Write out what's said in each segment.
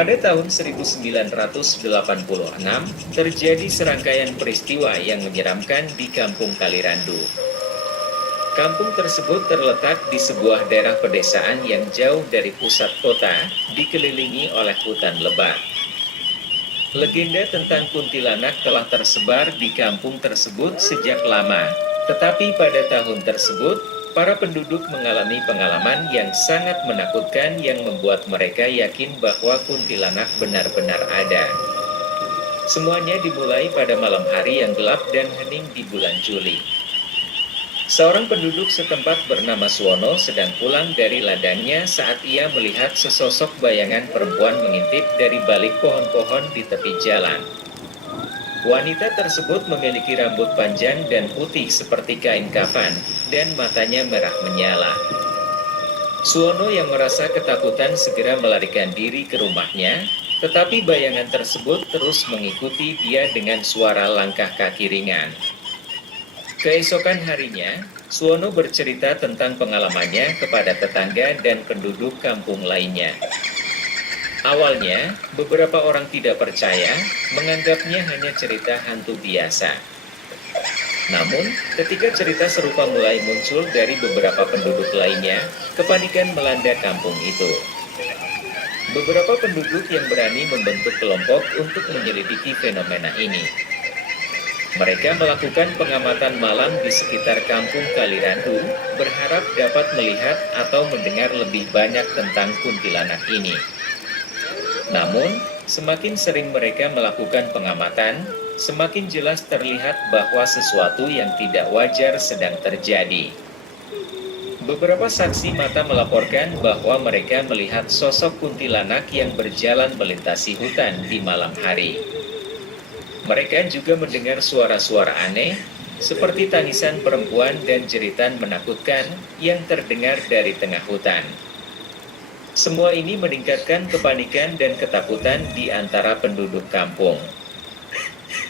Pada tahun 1986, terjadi serangkaian peristiwa yang menyeramkan di Kampung Kalirandu. Kampung tersebut terletak di sebuah daerah pedesaan yang jauh dari pusat kota, dikelilingi oleh hutan lebat. Legenda tentang kuntilanak telah tersebar di kampung tersebut sejak lama, tetapi pada tahun tersebut, para penduduk mengalami pengalaman yang sangat menakutkan yang membuat mereka yakin bahwa kuntilanak benar-benar ada. Semuanya dimulai pada malam hari yang gelap dan hening di bulan Juli. Seorang penduduk setempat bernama Suwono sedang pulang dari ladangnya saat ia melihat sesosok bayangan perempuan mengintip dari balik pohon-pohon di tepi jalan. Wanita tersebut memiliki rambut panjang dan putih seperti kain kafan, dan matanya merah menyala. Suwono yang merasa ketakutan segera melarikan diri ke rumahnya, tetapi bayangan tersebut terus mengikuti dia dengan suara langkah kaki ringan. Keesokan harinya, Suwono bercerita tentang pengalamannya kepada tetangga dan penduduk kampung lainnya. Awalnya, beberapa orang tidak percaya, menganggapnya hanya cerita hantu biasa. Namun, ketika cerita serupa mulai muncul dari beberapa penduduk lainnya, kepanikan melanda kampung itu. Beberapa penduduk yang berani membentuk kelompok untuk menyelidiki fenomena ini. Mereka melakukan pengamatan malam di sekitar kampung Kalirandu, berharap dapat melihat atau mendengar lebih banyak tentang kuntilanak ini. Namun, semakin sering mereka melakukan pengamatan, semakin jelas terlihat bahwa sesuatu yang tidak wajar sedang terjadi. Beberapa saksi mata melaporkan bahwa mereka melihat sosok kuntilanak yang berjalan melintasi hutan di malam hari. Mereka juga mendengar suara-suara aneh, seperti tangisan perempuan dan jeritan menakutkan yang terdengar dari tengah hutan. Semua ini meningkatkan kepanikan dan ketakutan di antara penduduk kampung.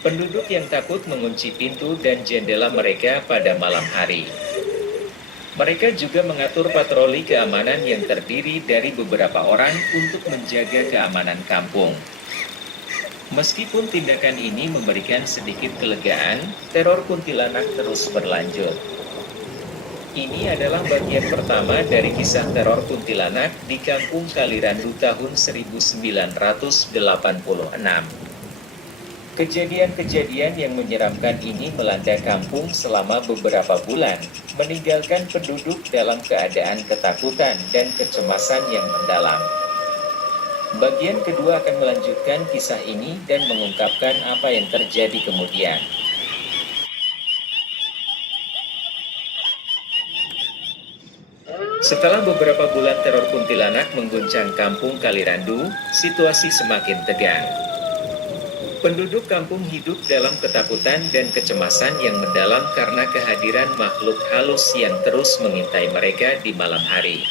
Penduduk yang takut mengunci pintu dan jendela mereka pada malam hari. Mereka juga mengatur patroli keamanan yang terdiri dari beberapa orang untuk menjaga keamanan kampung. Meskipun tindakan ini memberikan sedikit kelegaan, teror kuntilanak terus berlanjut. Ini adalah bagian pertama dari kisah teror kuntilanak di Kampung Kalirandu tahun 1986. Kejadian-kejadian yang menyeramkan ini melanda kampung selama beberapa bulan, meninggalkan penduduk dalam keadaan ketakutan dan kecemasan yang mendalam. Bagian kedua akan melanjutkan kisah ini dan mengungkapkan apa yang terjadi kemudian. Setelah beberapa bulan teror kuntilanak mengguncang kampung Kalirandu, situasi semakin tegang. Penduduk kampung hidup dalam ketakutan dan kecemasan yang mendalam karena kehadiran makhluk halus yang terus mengintai mereka di malam hari.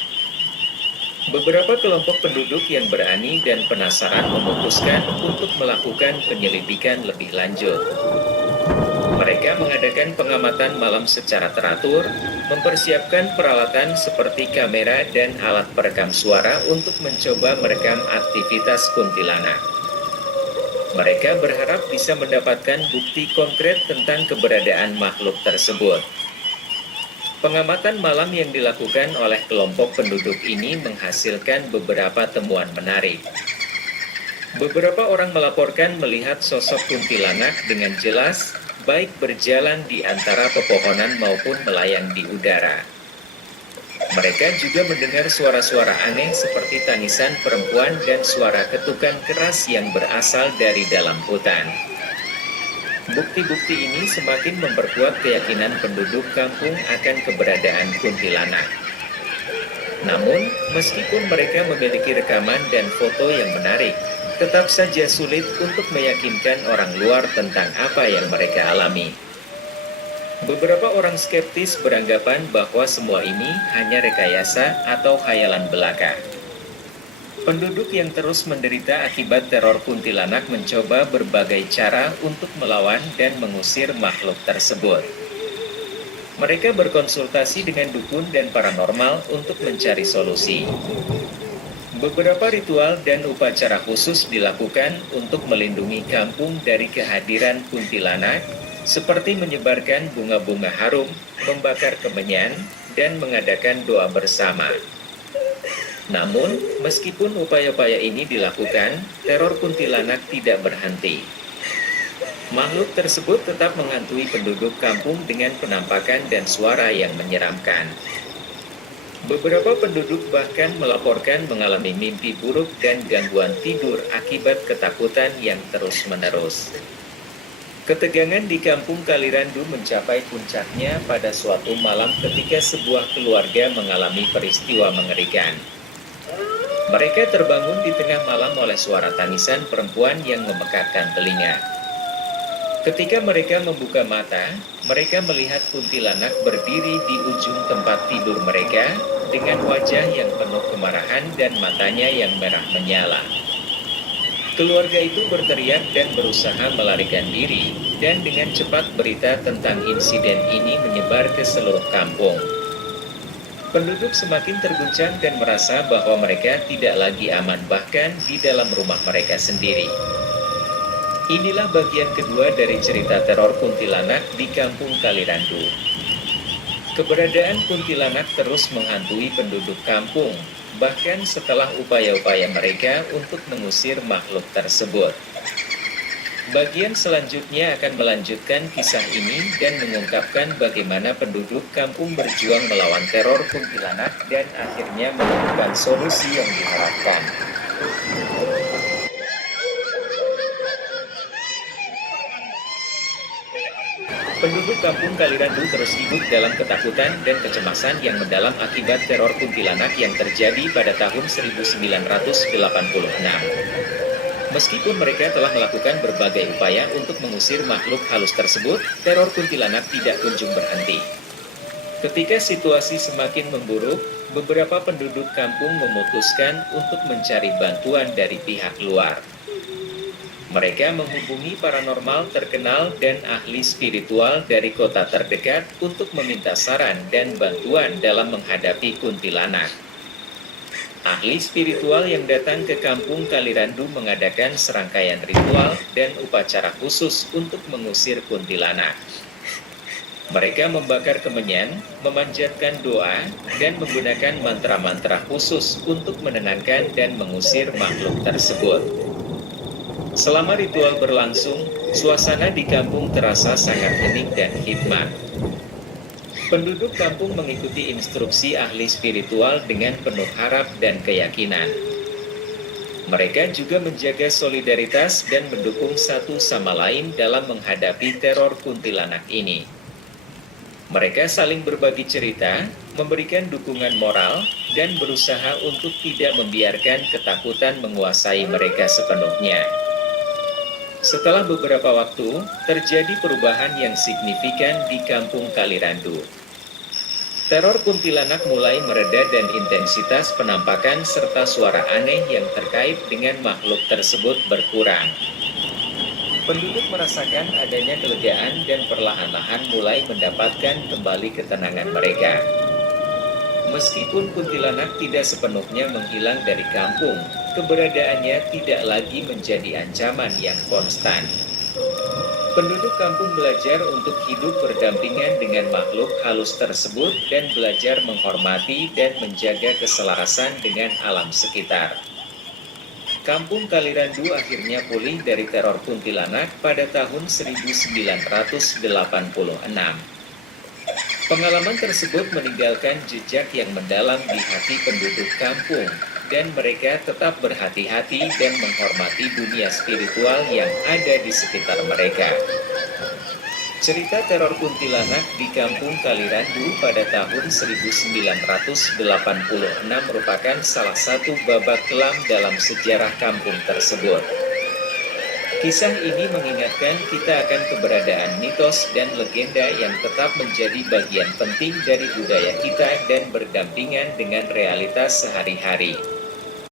Beberapa kelompok penduduk yang berani dan penasaran memutuskan untuk melakukan penyelidikan lebih lanjut. Mereka mengadakan pengamatan malam secara teratur, mempersiapkan peralatan seperti kamera dan alat perekam suara untuk mencoba merekam aktivitas kuntilanak. Mereka berharap bisa mendapatkan bukti konkret tentang keberadaan makhluk tersebut. Pengamatan malam yang dilakukan oleh kelompok penduduk ini menghasilkan beberapa temuan menarik. Beberapa orang melaporkan melihat sosok kuntilanak dengan jelas, baik berjalan di antara pepohonan maupun melayang di udara. Mereka juga mendengar suara-suara aneh seperti tangisan perempuan dan suara ketukan keras yang berasal dari dalam hutan. Bukti-bukti ini semakin memperkuat keyakinan penduduk kampung akan keberadaan kuntilanak. Namun, meskipun mereka memiliki rekaman dan foto yang menarik, tetap saja sulit untuk meyakinkan orang luar tentang apa yang mereka alami. Beberapa orang skeptis beranggapan bahwa semua ini hanya rekayasa atau khayalan belaka. Penduduk yang terus menderita akibat teror kuntilanak mencoba berbagai cara untuk melawan dan mengusir makhluk tersebut. Mereka berkonsultasi dengan dukun dan paranormal untuk mencari solusi. Beberapa ritual dan upacara khusus dilakukan untuk melindungi kampung dari kehadiran kuntilanak, seperti menyebarkan bunga-bunga harum, membakar kemenyan, dan mengadakan doa bersama. Namun, meskipun upaya-upaya ini dilakukan, teror kuntilanak tidak berhenti. Makhluk tersebut tetap menghantui penduduk kampung dengan penampakan dan suara yang menyeramkan. Beberapa penduduk bahkan melaporkan mengalami mimpi buruk dan gangguan tidur akibat ketakutan yang terus-menerus. Ketegangan di kampung Kalirandu mencapai puncaknya pada suatu malam ketika sebuah keluarga mengalami peristiwa mengerikan. Mereka terbangun di tengah malam oleh suara tangisan perempuan yang memekakkan telinga. Ketika mereka membuka mata, mereka melihat kuntilanak berdiri di ujung tempat tidur mereka, dengan wajah yang penuh kemarahan dan matanya yang merah menyala. Keluarga itu berteriak dan berusaha melarikan diri, dan dengan cepat berita tentang insiden ini menyebar ke seluruh kampung. Penduduk semakin terguncang dan merasa bahwa mereka tidak lagi aman bahkan di dalam rumah mereka sendiri. Inilah bagian kedua dari cerita teror kuntilanak di kampung Kalirandu. Keberadaan kuntilanak terus menghantui penduduk kampung, bahkan setelah upaya-upaya mereka untuk mengusir makhluk tersebut. Bagian selanjutnya akan melanjutkan kisah ini dan mengungkapkan bagaimana penduduk kampung berjuang melawan teror kuntilanak dan akhirnya menemukan solusi yang diharapkan. Penduduk kampung Kalirandu terus hidup dalam ketakutan dan kecemasan yang mendalam akibat teror kuntilanak yang terjadi pada tahun 1986. Meskipun mereka telah melakukan berbagai upaya untuk mengusir makhluk halus tersebut, teror kuntilanak tidak kunjung berhenti. Ketika situasi semakin memburuk, beberapa penduduk kampung memutuskan untuk mencari bantuan dari pihak luar. Mereka menghubungi paranormal terkenal dan ahli spiritual dari kota terdekat untuk meminta saran dan bantuan dalam menghadapi kuntilanak. Ahli spiritual yang datang ke kampung Kalirandu mengadakan serangkaian ritual dan upacara khusus untuk mengusir kuntilanak. Mereka membakar kemenyan, memanjatkan doa, dan menggunakan mantra-mantra khusus untuk menenangkan dan mengusir makhluk tersebut. Selama ritual berlangsung, suasana di kampung terasa sangat hening dan hikmat. Penduduk kampung mengikuti instruksi ahli spiritual dengan penuh harap dan keyakinan. Mereka juga menjaga solidaritas dan mendukung satu sama lain dalam menghadapi teror kuntilanak ini. Mereka saling berbagi cerita, memberikan dukungan moral, dan berusaha untuk tidak membiarkan ketakutan menguasai mereka sepenuhnya. Setelah beberapa waktu, terjadi perubahan yang signifikan di kampung Kalirandu. Teror kuntilanak mulai mereda dan intensitas penampakan serta suara aneh yang terkait dengan makhluk tersebut berkurang. Penduduk merasakan adanya kelegaan dan perlahan-lahan mulai mendapatkan kembali ketenangan mereka. Meskipun kuntilanak tidak sepenuhnya menghilang dari kampung, keberadaannya tidak lagi menjadi ancaman yang konstan. Penduduk kampung belajar untuk hidup berdampingan dengan makhluk halus tersebut dan belajar menghormati dan menjaga keselarasan dengan alam sekitar. Kampung Kalirandu akhirnya pulih dari teror kuntilanak pada tahun 1986. Pengalaman tersebut meninggalkan jejak yang mendalam di hati penduduk kampung, dan mereka tetap berhati-hati dan menghormati dunia spiritual yang ada di sekitar mereka. Cerita teror kuntilanak di kampung Kalirandu pada tahun 1986 merupakan salah satu babak kelam dalam sejarah kampung tersebut. Kisah ini mengingatkan kita akan keberadaan mitos dan legenda yang tetap menjadi bagian penting dari budaya kita dan berdampingan dengan realitas sehari-hari.